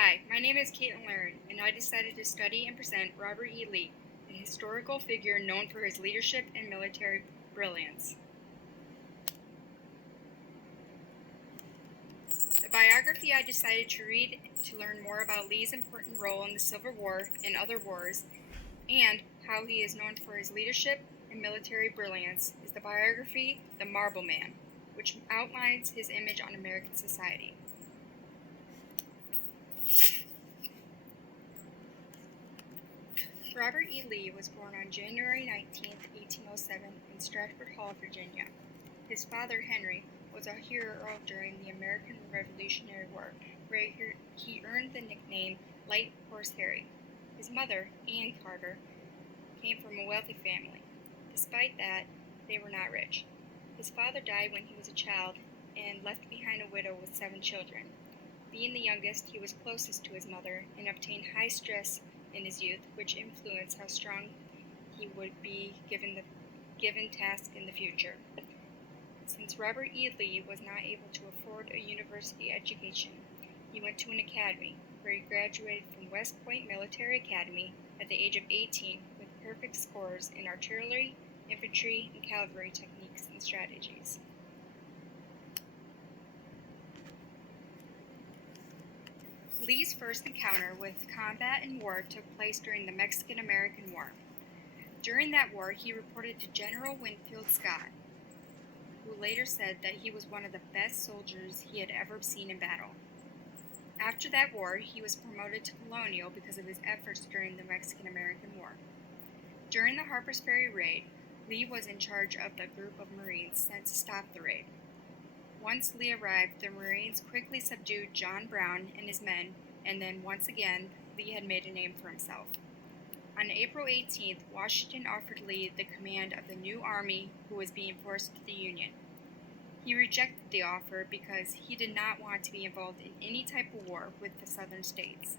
Hi, my name is Caitlin Laren, and I decided to study and present Robert E. Lee, a historical figure known for his leadership and military brilliance. The biography I decided to read to learn more about Lee's important role in the Civil War and other wars, and how he is known for his leadership and military brilliance, is the biography The Marble Man, which outlines his image on American society. Robert E. Lee was born on January 19, 1807, in Stratford Hall, Virginia. His father, Henry, was a hero during the American Revolutionary War, where he earned the nickname Light Horse Harry. His mother, Anne Carter, came from a wealthy family. Despite that, they were not rich. His father died when he was a child and left behind a widow with 7 children. Being the youngest, he was closest to his mother and obtained high stress in his youth, which influenced how strong he would be given task in the future. Since Robert E. Lee was not able to afford a university education, he went to an academy, where he graduated from West Point Military Academy at the age of 18 with perfect scores in artillery, infantry, and cavalry techniques and strategies. Lee's first encounter with combat and war took place during the Mexican-American War. During that war, he reported to General Winfield Scott, who later said that he was one of the best soldiers he had ever seen in battle. After that war, he was promoted to colonel because of his efforts during the Mexican-American War. During the Harper's Ferry raid, Lee was in charge of the group of Marines sent to stop the raid. Once Lee arrived, the Marines quickly subdued John Brown and his men, and then once again, Lee had made a name for himself. On April 18th, Washington offered Lee the command of the new army who was being forced to the Union. He rejected the offer because he did not want to be involved in any type of war with the southern states.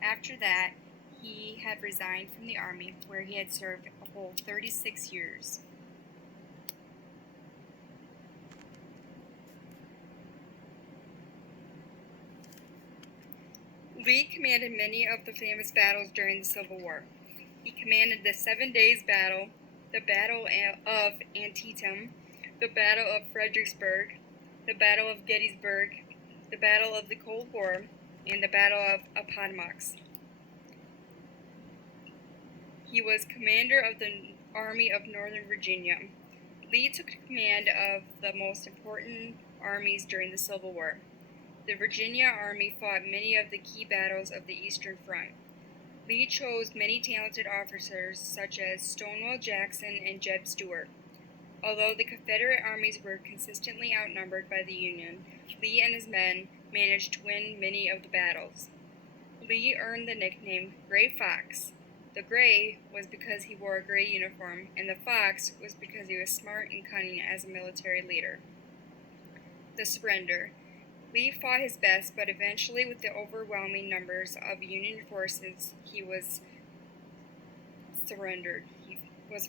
After that, he had resigned from the army, where he had served a whole 36 years. Lee commanded many of the famous battles during the Civil War. He commanded the 7 Days Battle, the Battle of Antietam, the Battle of Fredericksburg, the Battle of Gettysburg, the Battle of the Cold War, and the Battle of Appomattox. He was commander of the Army of Northern Virginia. Lee took command of the most important armies during the Civil War. The Virginia Army fought many of the key battles of the Eastern Front. Lee chose many talented officers such as Stonewall Jackson and Jeb Stuart. Although the Confederate armies were consistently outnumbered by the Union, Lee and his men managed to win many of the battles. Lee earned the nickname Gray Fox. The gray was because he wore a gray uniform, and the fox was because he was smart and cunning as a military leader. The surrender. Lee fought his best, but eventually, with the overwhelming numbers of Union forces, he was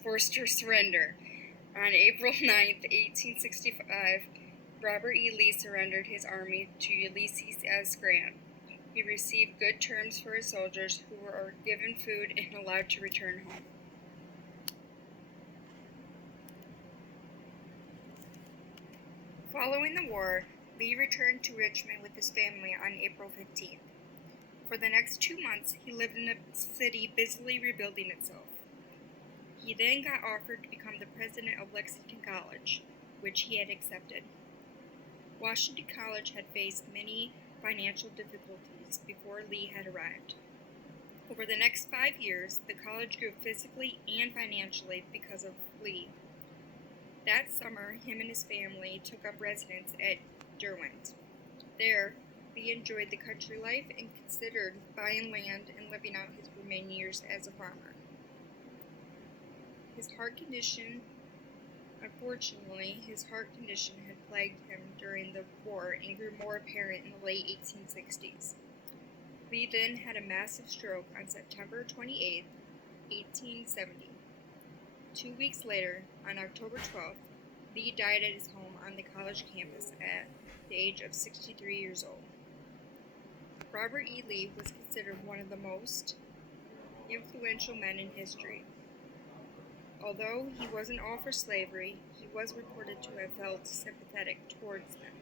forced to surrender. On April 9, 1865, Robert E. Lee surrendered his army to Ulysses S. Grant. He received good terms for his soldiers, who were given food and allowed to return home. Following the war, Lee returned to Richmond with his family on April 15th. For the next 2 months, he lived in the city busily rebuilding itself. He then got offered to become the president of Lexington College, which he had accepted. Washington College had faced many financial difficulties before Lee had arrived. Over the next 5 years, the college grew physically and financially because of Lee. That summer, him and his family took up residence at Derwent. There, Lee enjoyed the country life and considered buying land and living out his remaining years as a farmer. Unfortunately, his heart condition had plagued him during the war and grew more apparent in the late 1860s. Lee then had a massive stroke on September 28, 1870. 2 weeks later, on October 12th, Lee died at his home on the college campus at the age of 63 years old. Robert E. Lee was considered one of the most influential men in history. Although he wasn't all for slavery, he was reported to have felt sympathetic towards them.